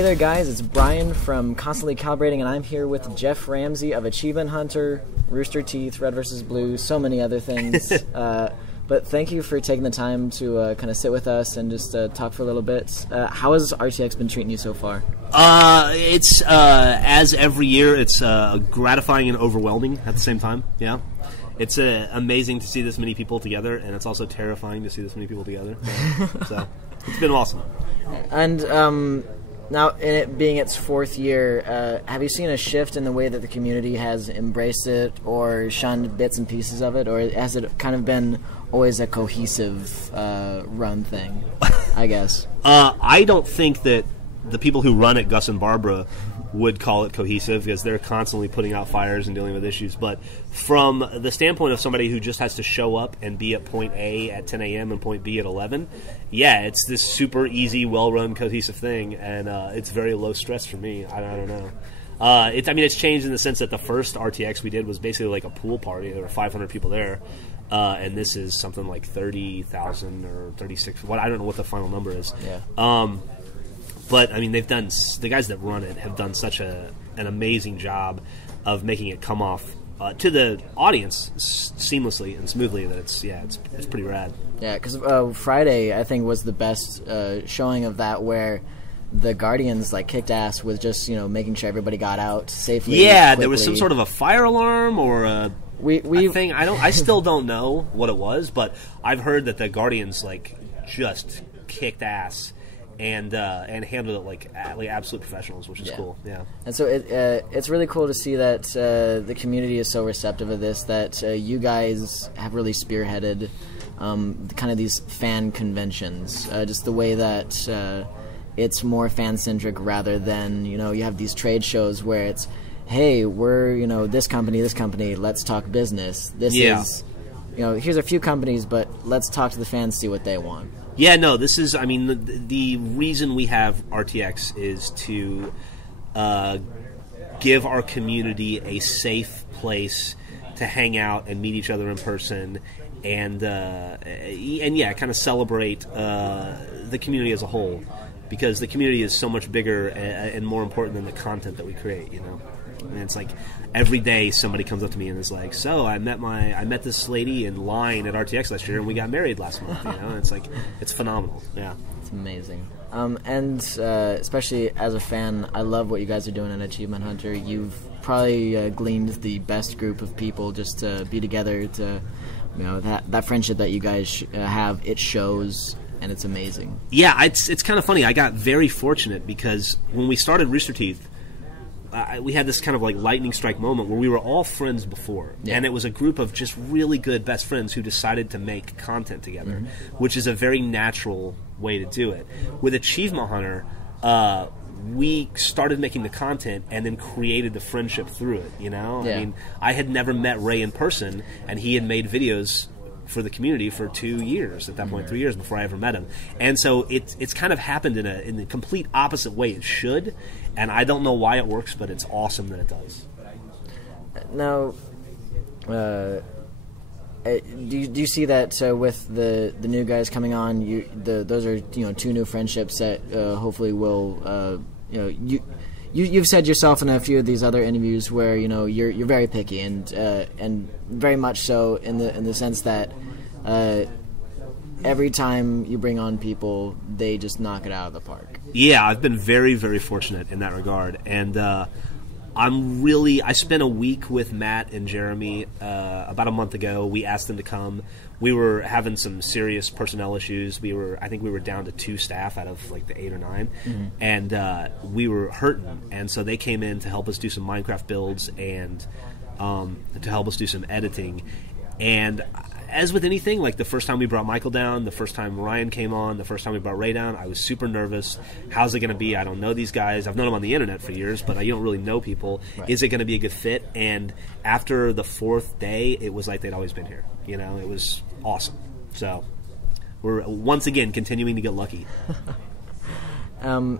Hey there guys, it's Brian from Constantly Calibrating, and I'm here with Jeff Ramsey of Achievement Hunter, Rooster Teeth, Red vs. Blue, so many other things. But thank you for taking the time to kind of sit with us and just talk for a little bit. How has RTX been treating you so far? It's as every year, it's gratifying and overwhelming at the same time. Yeah, it's amazing to see this many people together, and it's also terrifying to see this many people together. So it's been awesome. And now, in it being its fourth year, have you seen a shift in the way that the community has embraced it or shunned bits and pieces of it, or has it kind of been always a cohesive run thing, I guess? I don't think that the people who run it, Gus and Barbara, would call it cohesive because they're constantly putting out fires and dealing with issues. But from the standpoint of somebody who just has to show up and be at point A at 10 a.m. and point B at 11, yeah, it's this super easy, well-run, cohesive thing, and it's very low stress for me. I don't know. It's changed in the sense that the first RTX we did was basically like a pool party. There were 500 people there, and this is something like 30,000 or 36. I don't know what the final number is. Yeah. But I mean, the guys that run it have done such an amazing job of making it come off to the audience seamlessly and smoothly that it's pretty rad. Yeah, because Friday I think was the best showing of that, where the Guardians kicked ass with just making sure everybody got out safely. Yeah, quickly. There was some sort of a fire alarm or a thing. I still don't know what it was, but I've heard that the Guardians just kicked ass and handled it like absolute professionals, which is cool. Yeah. And so it's really cool to see that the community is so receptive of this, that you guys have really spearheaded kind of these fan conventions, just the way that it's more fan-centric rather than, you have these trade shows where it's, hey, we're, this company, let's talk business. This is, here's a few companies, but let's talk to the fans, see what they want. Yeah, no, this is, the reason we have RTX is to give our community a safe place to hang out and meet each other in person and kind of celebrate the community as a whole, because the community is so much bigger and more important than the content that we create, And it's like every day somebody comes up to me and is like, "So I met this lady in line at RTX last year, and we got married last month." And it's it's phenomenal. Yeah, it's amazing. And especially as a fan, I love what you guys are doing in Achievement Hunter. You've probably gleaned the best group of people just to be together. To that friendship that you guys have, it shows. And it's amazing. Yeah, it's kind of funny. I got very fortunate because when we started Rooster Teeth, we had this kind of lightning strike moment where we were all friends before. Yeah. And it was a group of just really good best friends who decided to make content together, which is a very natural way to do it. With Achievement Hunter, we started making the content and then created the friendship through it, Yeah. I had never met Ray in person, and he had made videos for the community for 2 years at that point, 3 years before I ever met him, and so it's kind of happened in the complete opposite way it should, and I don't know why it works, but it's awesome that it does. Now, do you see that with the new guys coming on? Those are two new friendships that hopefully will You've said yourself in a few of these other interviews where you're very picky and very much so in the sense that every time you bring on people, they just knock it out of the park. Yeah, I've been very, very fortunate in that regard, and I spent a week with Matt and Jeremy about a month ago. We asked them to come. We were having some serious personnel issues. I think we were down to 2 staff out of the 8 or 9, and we were hurting. And so they came in to help us do some Minecraft builds and to help us do some editing. And as with anything, the first time we brought Michael down, the first time Ryan came on, the first time we brought Ray down, I was super nervous. How's it going to be? I don't know these guys. I've known them on the internet for years, but you don't really know people. Right. Is it going to be a good fit? And after the 4th day, it was like they'd always been here. It was awesome. So we're once again continuing to get lucky.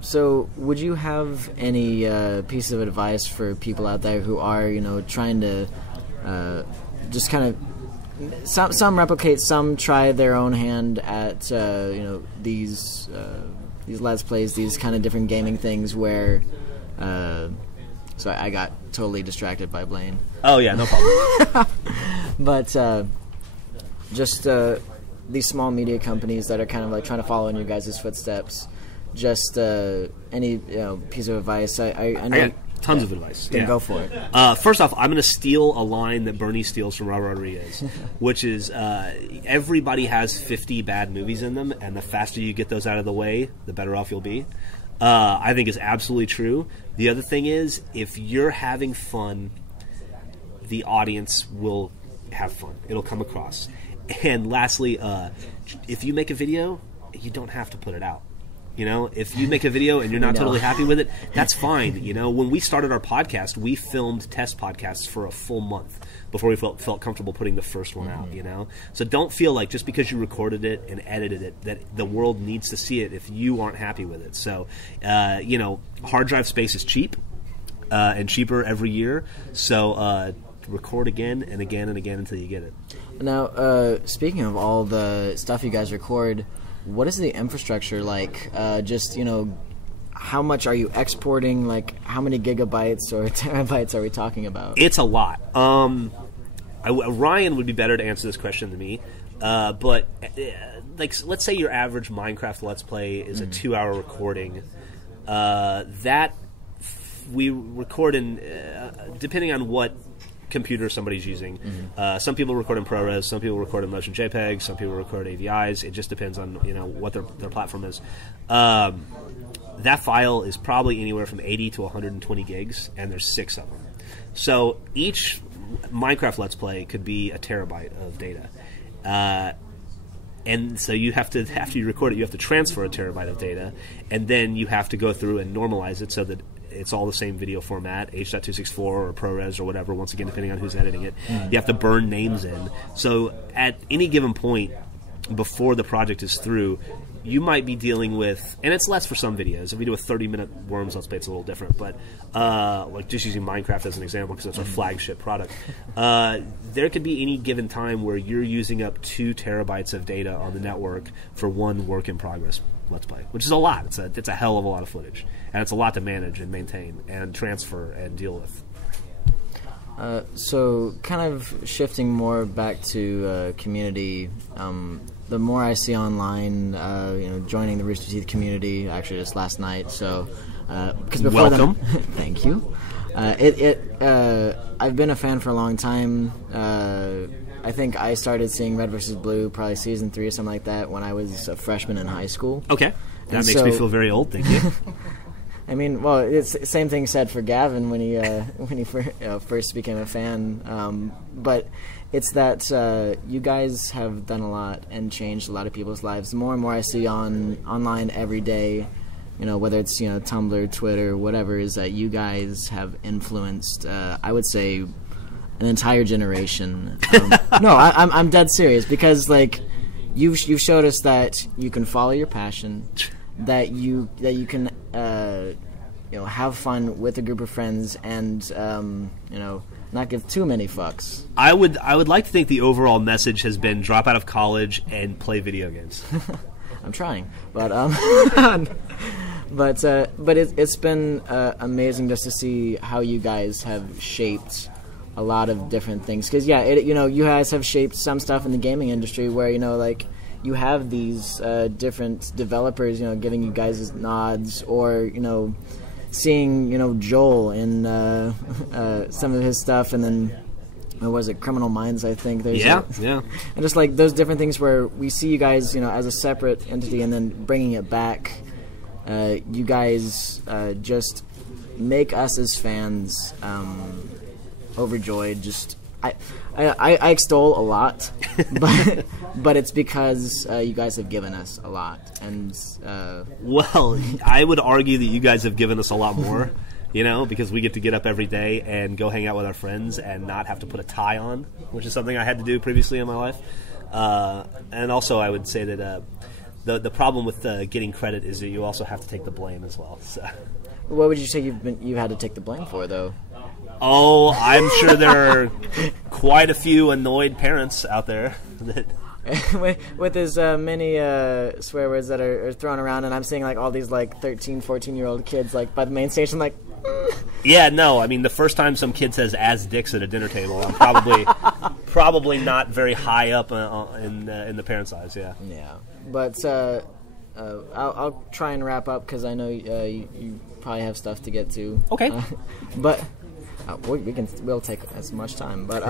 So would you have any piece of advice for people out there who are, trying to just kind of some replicate, some try their own hand at these these Let's Plays, these kind of different gaming things where. So I got totally distracted by Blaine. Oh yeah, no problem. But just these small media companies that are kind of like trying to follow in your guys' footsteps. Just any piece of advice. I know. I got tons of advice. Then Yeah. go for it. First off, I'm going to steal a line that Bernie steals from Robert Rodriguez, which is everybody has 50 bad movies in them, and the faster you get those out of the way, the better off you'll be. I think is absolutely true. The other thing is, if you're having fun, the audience will have fun. It'll come across. And lastly, if you make a video, you don't have to put it out. If you make a video and you're not totally happy with it, that's fine. When we started our podcast, we filmed test podcasts for a full month before we felt comfortable putting the first one out, So don't feel like just because you recorded it and edited it that the world needs to see it if you aren't happy with it. So, hard drive space is cheap and cheaper every year. So record again and again and again until you get it. Now, speaking of all the stuff you guys record, what is the infrastructure like? How much are you exporting? Like, how many gigabytes or terabytes are we talking about? It's a lot. Ryan would be better to answer this question than me. But let's say your average Minecraft Let's Play is a 2-hour recording. That we record in, depending on what computer somebody's using. Some people record in ProRes, some people record in Motion JPEG, some people record AVIs. It just depends on what their platform is. That file is probably anywhere from 80 to 120 gigs, and there's 6 of them. So each Minecraft Let's Play could be a terabyte of data. And so you have to, after you record it, you have to transfer a terabyte of data, and then you have to go through and normalize it so that it's all the same video format, H.264 or ProRes or whatever, once again, depending on who's editing it. You have to burn names in. So at any given point before the project is through, you might be dealing with, and it's less for some videos. If we do a 30-minute Worms Let's Play, it's a little different. But like just using Minecraft as an example, because it's our flagship product, there could be any given time where you're using up 2 terabytes of data on the network for one work in progress Let's Play, which is a lot. It's a hell of a lot of footage, and it's a lot to manage and maintain and transfer and deal with. So kind of shifting more back to community, the more I see online, joining the Rooster Teeth community, actually just last night, so because before Welcome. Thank you. I've been a fan for a long time. I think I started seeing Red vs. Blue probably season 3 or something like that when I was a freshman in high school. Okay. That makes me feel very old, thank you. I mean, well, it's the same thing said for Gavin when he first became a fan. But it's that you guys have done a lot and changed a lot of people's lives. The more and more I see online every day, whether it's Tumblr, Twitter, whatever, is that you guys have influenced. I would say an entire generation. No, I'm dead serious, because like you've showed us that you can follow your passion, that you can have fun with a group of friends, and not give too many fucks. I would like to think the overall message has been drop out of college and play video games. I'm trying, but but it's been amazing just to see how you guys have shaped a lot of different things. Because you guys have shaped some stuff in the gaming industry where you have these different developers giving you guys nods, or seeing Joel in some of his stuff, and then what was it, Criminal Minds, I think. Yeah. And just like those different things where we see you guys as a separate entity, and then bringing it back. You guys just make us as fans overjoyed. Just I extol a lot, but it's because you guys have given us a lot, and well, I would argue that you guys have given us a lot more. Because we get up every day and go hang out with our friends and not have to put a tie on, which is something I had to do previously in my life. And also, I would say that the problem with getting credit is that you also have to take the blame as well. So. What would you say you had to take the blame for, though? Oh, I'm sure there are quite a few annoyed parents out there that with his many swear words that are thrown around, and I'm seeing like all these like 13, 14-year-old kids like by the main station, like. Yeah, no. I mean, the first time some kid says "as dicks" at a dinner table, I'm probably not very high up in the parent size. Yeah. Yeah, but I'll try and wrap up because I know you probably have stuff to get to. Okay. But we'll take as much time. But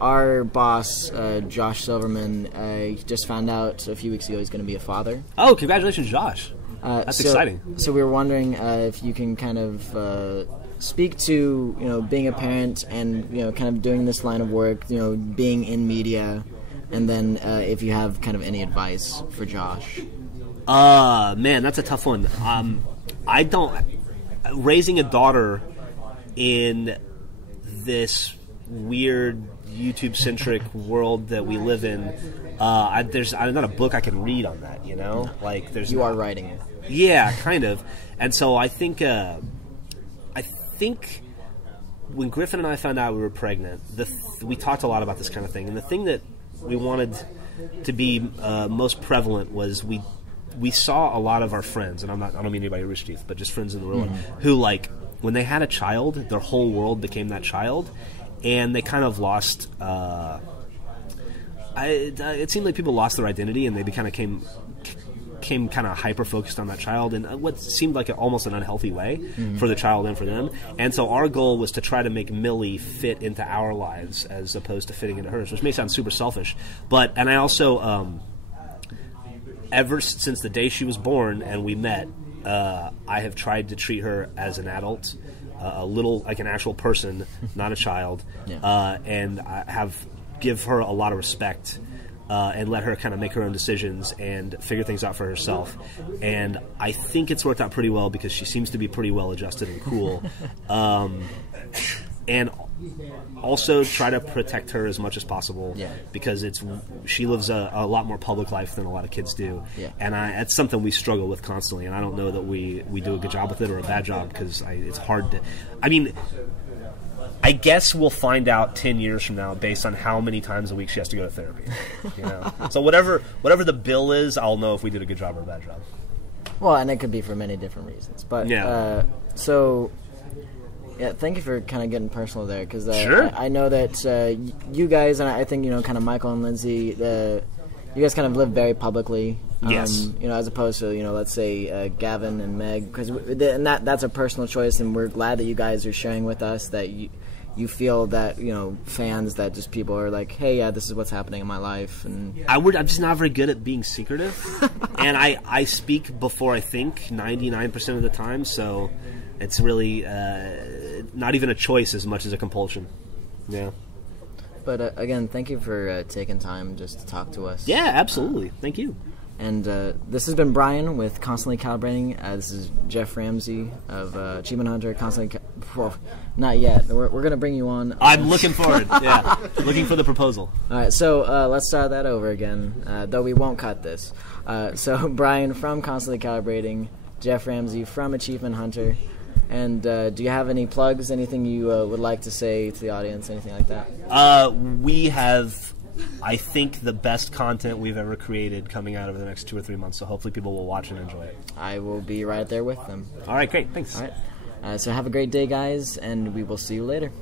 our boss Josh Silverman just found out a few weeks ago he's going to be a father. Oh, congratulations, Josh. That's exciting. So we were wondering if you can kind of speak to being a parent and kind of doing this line of work, being in media, and then if you have kind of any advice for Josh. Man, that's a tough one. I don't raising a daughter in this weird YouTube-centric world that we live in. There's not a book I can read on that. Like there's. You are writing it. Yeah, kind of. And so I think when Griffin and I found out we were pregnant, we talked a lot about this kind of thing. And the thing that we wanted to be most prevalent was we saw a lot of our friends, and I don't mean anybody Rooster Teeth, but just friends in the world, who like when they had a child, their whole world became that child, and they kind of lost. It seemed like people lost their identity, and they kind of came kind of hyper-focused on that child in what seemed like almost an unhealthy way for the child and for them. And so our goal was to try to make Millie fit into our lives as opposed to fitting into hers, which may sound super selfish. And I also, ever since the day she was born and we met, I have tried to treat her as an adult, a little like an actual person, not a child, and I give her a lot of respect. And let her kind of make her own decisions and figure things out for herself. And I think it's worked out pretty well because she seems to be pretty well adjusted and cool. And also try to protect her as much as possible because she lives a lot more public life than a lot of kids do. And it's something we struggle with constantly. And I don't know that we do a good job with it or a bad job because it's hard to... I mean... I guess we'll find out 10 years from now based on how many times a week she has to go to therapy. So whatever the bill is, I'll know if we did a good job or a bad job. Well, and it could be for many different reasons. But thank you for kind of getting personal there because sure. I know that you guys, and I think kind of Michael and Lindsay, you guys kind of live very publicly. Yes. As opposed to let's say Gavin and Meg, because that's a personal choice, and we're glad that you guys are sharing with us that you feel that fans, that just people are like, hey, yeah, this is what's happening in my life. And I'm just not very good at being secretive, and I speak before I think 99% of the time, so it's really not even a choice as much as a compulsion. Yeah. But again, thank you for taking time just to talk to us. Yeah, absolutely. Thank you. And this has been Brian with Constantly Calibrating. This is Jeff Ramsey of Achievement Hunter. Not yet. We're going to bring you on. I'm looking forward. Yeah, looking for the proposal. All right, so let's start that over again, though we won't cut this. So Brian from Constantly Calibrating, Jeff Ramsey from Achievement Hunter. And do you have any plugs, anything you would like to say to the audience, anything like that? We have... I think the best content we've ever created coming out over the next 2 or 3 months, so hopefully people will watch and enjoy it. I will be right there with them. All right, great. Thanks. All right. So have a great day, guys, and we will see you later.